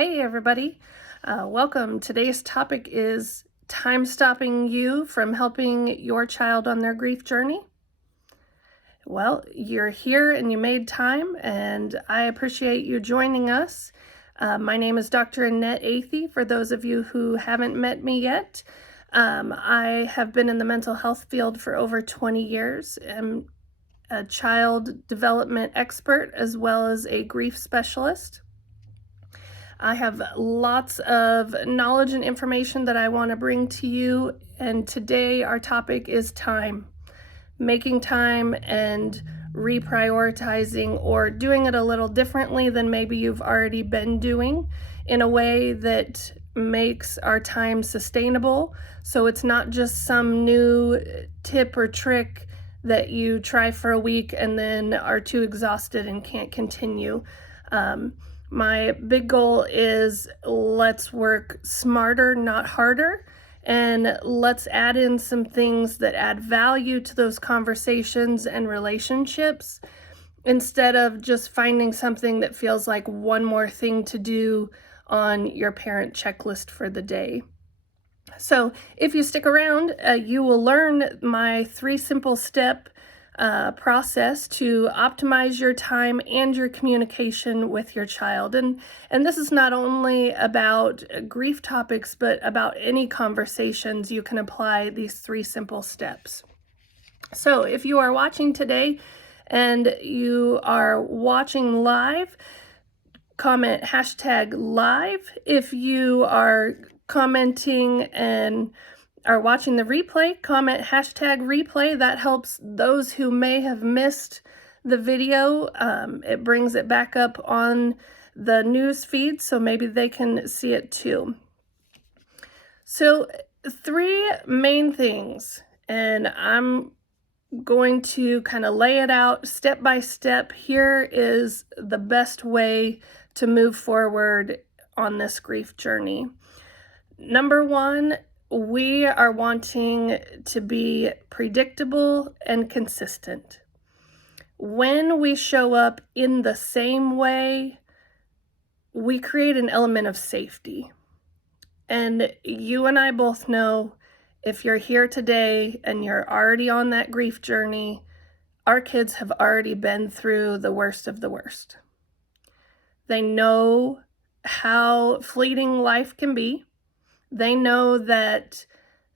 Hey everybody, welcome. Today's topic is time stopping you from helping your child on their grief journey. Well, you're here and you made time, and I appreciate you joining us. My name is Dr. Annette Athey, for those of you who haven't met me yet. I have been in the mental health field for over 20 years. I'm a child development expert as well as a grief specialist. I have lots of knowledge and information that I want to bring to you, and today our topic is time. Making time and reprioritizing, or doing it a little differently than maybe you've already been doing, in a way that makes our time sustainable, so it's not just some new tip or trick that you try for a week and then are too exhausted and can't continue. My big goal is let's work smarter, not harder, and let's add in some things that add value to those conversations and relationships, instead of just finding something that feels like one more thing to do on your parent checklist for the day. So if you stick around, you will learn my 3 simple step process to optimize your time and your communication with your child. And this is not only about grief topics, but about any conversations. You can apply these 3 simple steps. So if you are watching today and you are watching live, comment #live. If you are commenting and are watching the replay, comment #replay. That helps those who may have missed the video. It brings it back up on the news feed, so maybe they can see it too. So 3 main things, and I'm going to kind of lay it out step by step. Here is the best way to move forward on this grief journey. Number 1, we are wanting to be predictable and consistent. When we show up in the same way, we create an element of safety. And you and I both know, if you're here today and you're already on that grief journey, our kids have already been through the worst of the worst. They know how fleeting life can be. They know that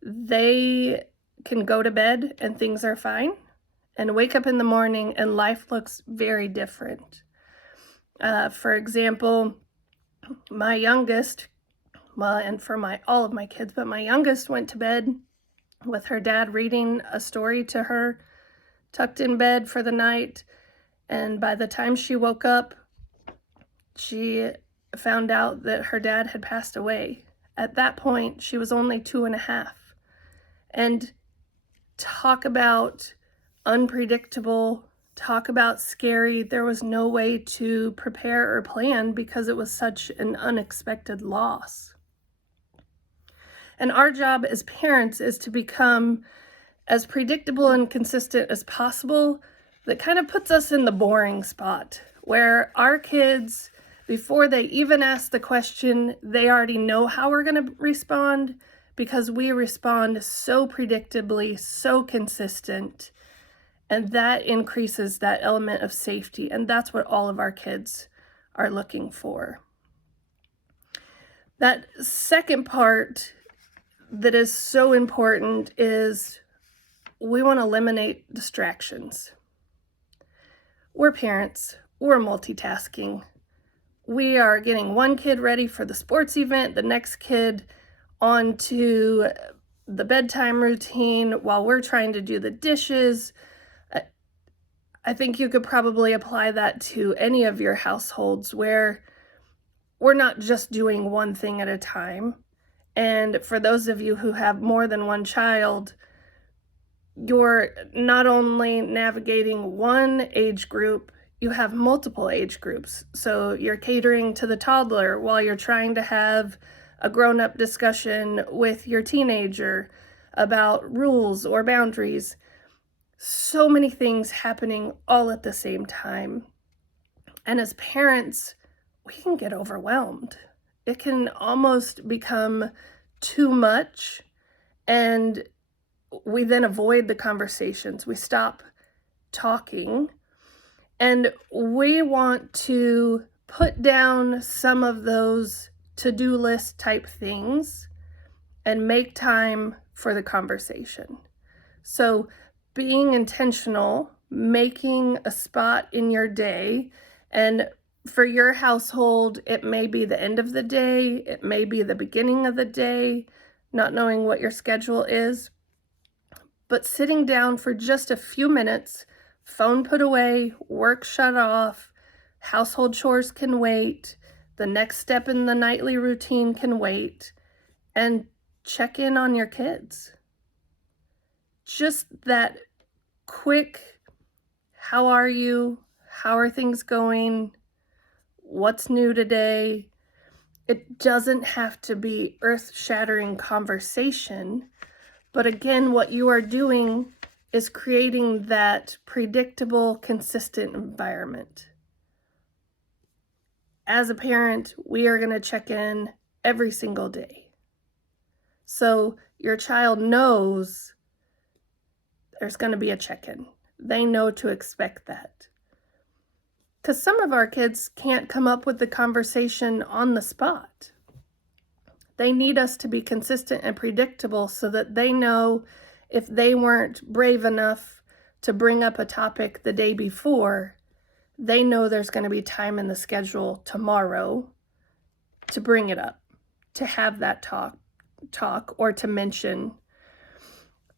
they can go to bed and things are fine, and wake up in the morning and life looks very different. For example, my youngest, well, and for all of my kids, but my youngest went to bed with her dad reading a story to her, tucked in bed for the night, and by the time she woke up, she found out that her dad had passed away. At that point, she was only 2.5. And talk about unpredictable, talk about scary. There was no way to prepare or plan because it was such an unexpected loss. And our job as parents is to become as predictable and consistent as possible. That kind of puts us in the boring spot where our kids, before they even ask the question, they already know how we're going to respond, because we respond so predictably, so consistent, and that increases that element of safety, and that's what all of our kids are looking for. That second part that is so important is we want to eliminate distractions. We're parents, we're multitasking. We are getting one kid ready for the sports event, the next kid onto the bedtime routine while we're trying to do the dishes. I think you could probably apply that to any of your households where we're not just doing one thing at a time. And for those of you who have more than one child, you're not only navigating one age group, you have multiple age groups. So you're catering to the toddler while you're trying to have a grown-up discussion with your teenager about rules or boundaries. So many things happening all at the same time. And as parents, we can get overwhelmed. it can almost become too much, and we then avoid the conversations. We stop talking, and we want to put down some of those to-do list type things and make time for the conversation. So being intentional, making a spot in your day, and for your household, it may be the end of the day, it may be the beginning of the day, not knowing what your schedule is, but sitting down for just a few minutes, phone put away, work shut off, household chores can wait, the next step in the nightly routine can wait, and check in on your kids. Just that quick, how are you? How are things going? What's new today? It doesn't have to be earth-shattering conversation, but again, what you are doing is creating that predictable, consistent environment. As a parent, we are going to check in every single day. So your child knows there's going to be a check-in. They know to expect that. Because some of our kids can't come up with the conversation on the spot. They need us to be consistent and predictable so that they know if they weren't brave enough to bring up a topic the day before, they know there's going to be time in the schedule tomorrow to bring it up, to have that talk or to mention.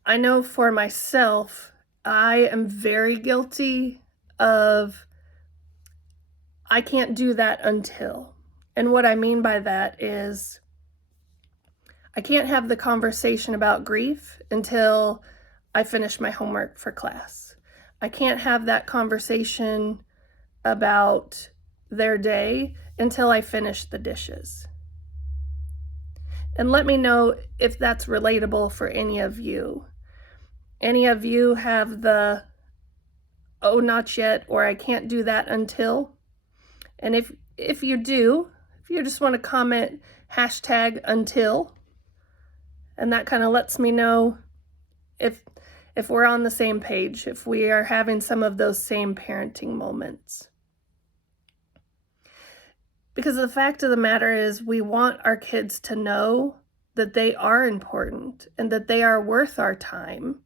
I know for myself, I am very guilty of I can't do that until. And what I mean by that is I can't have the conversation about grief until I finish my homework for class. I can't have that conversation about their day until I finish the dishes. And let me know if that's relatable for any of you. Any of you have the, oh, not yet, or I can't do that until? And if you do, if you just want to comment #until, and that kind of lets me know if we're on the same page, if we are having some of those same parenting moments. Because the fact of the matter is we want our kids to know that they are important and that they are worth our time.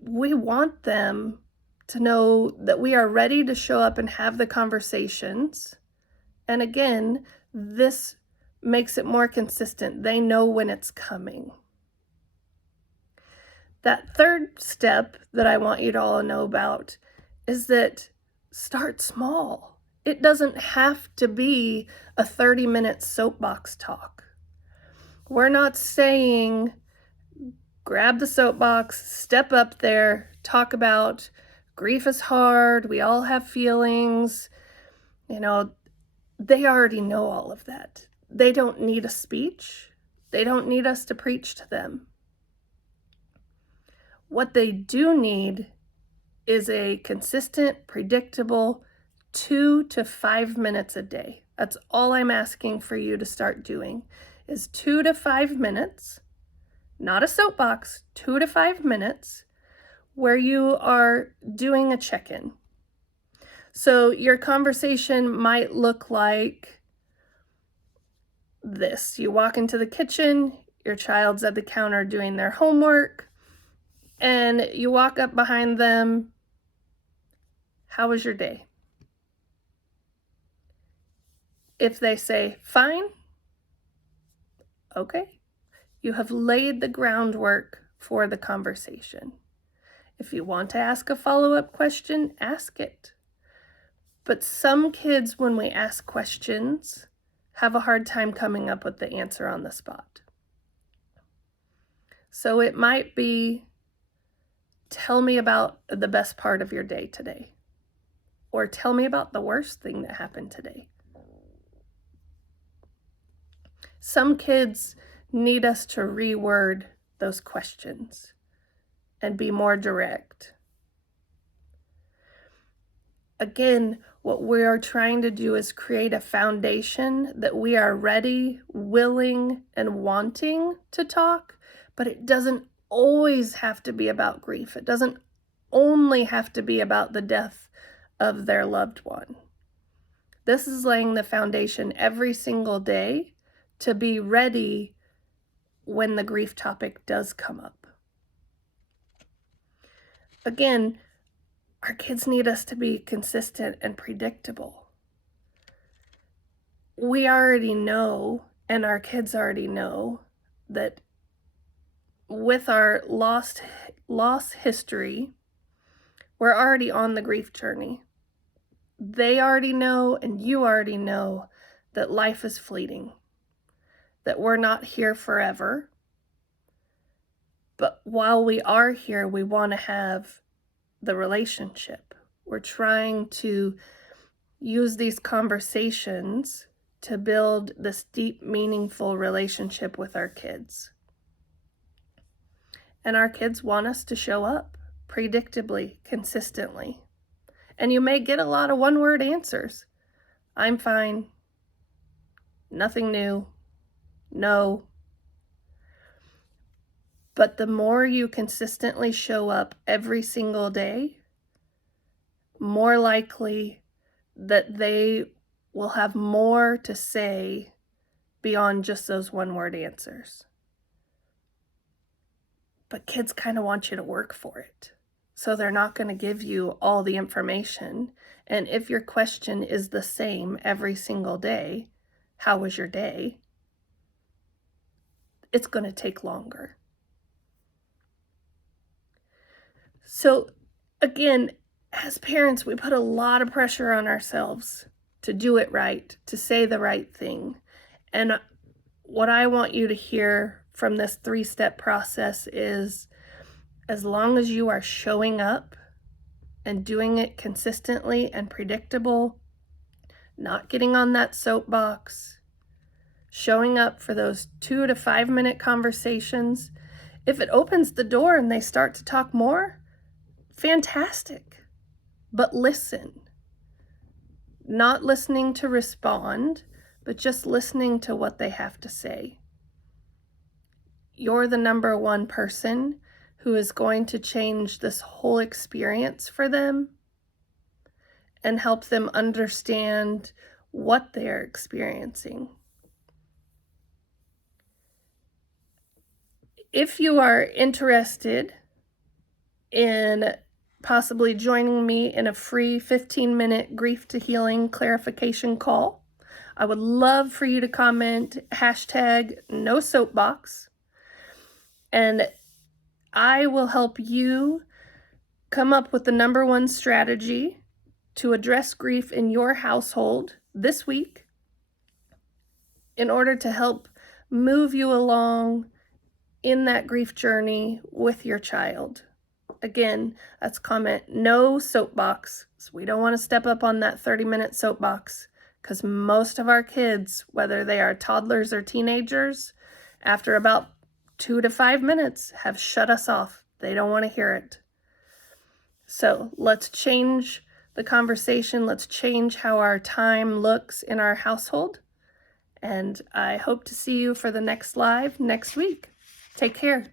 We want them to know that we are ready to show up and have the conversations. And again, this makes it more consistent. They know when it's coming. That third step that I want you to all know about is that start small. It doesn't have to be a 30-minute soapbox talk. We're not saying grab the soapbox, step up there, talk about grief is hard, we all have feelings. You know, they already know all of that. They don't need a speech. They don't need us to preach to them. What they do need is a consistent, predictable 2 to 5 minutes a day. That's all I'm asking for you to start doing is 2 to 5 minutes, not a soapbox, 2 to 5 minutes where you are doing a check-in. So your conversation might look like this. You walk into the kitchen, your child's at the counter doing their homework, and you walk up behind them. How was your day? If they say, fine, okay, you have laid the groundwork for the conversation. If you want to ask a follow-up question, ask it. But some kids, when we ask questions, have a hard time coming up with the answer on the spot. So it might be, tell me about the best part of your day today. Or tell me about the worst thing that happened today. Some kids need us to reword those questions and be more direct. Again, What we are trying to do is create a foundation that we are ready, willing, and wanting to talk, but it doesn't always have to be about grief. It doesn't only have to be about the death of their loved one. This is laying the foundation every single day to be ready when the grief topic does come up. Again, our kids need us to be consistent and predictable. We already know, and our kids already know, that with our loss history, we're already on the grief journey. They already know, and you already know, that life is fleeting, that we're not here forever. But while we are here, we want to have the relationship. We're trying to use these conversations to build this deep, meaningful relationship with our kids. And our kids want us to show up predictably, consistently. And you may get a lot of one-word answers. I'm fine. Nothing new. No. But the more you consistently show up every single day, more likely that they will have more to say beyond just those one-word answers. But kids kind of want you to work for it. So they're not going to give you all the information. And if your question is the same every single day, how was your day? It's going to take longer. So again, as parents, we put a lot of pressure on ourselves to do it right, to say the right thing. And what I want you to hear from this 3-step process is, as long as you are showing up and doing it consistently and predictable, not getting on that soapbox, showing up for those 2 to 5 minute conversations, if it opens the door and they start to talk more, fantastic. But listen. Not listening to respond, but just listening to what they have to say. You're the number one person who is going to change this whole experience for them and help them understand what they're experiencing. If you are interested in possibly joining me in a free 15-minute grief to healing clarification call, I would love for you to comment #NoSoapbox, and I will help you come up with the number one strategy to address grief in your household this week in order to help move you along in that grief journey with your child. Again, that's comment #NoSoapbox. So we don't want to step up on that 30-minute soapbox, because most of our kids, whether they are toddlers or teenagers, after about 2 to 5 minutes have shut us off. They don't want to hear it. So let's change the conversation. Let's change how our time looks in our household. And I hope to see you for the next live next week. Take care.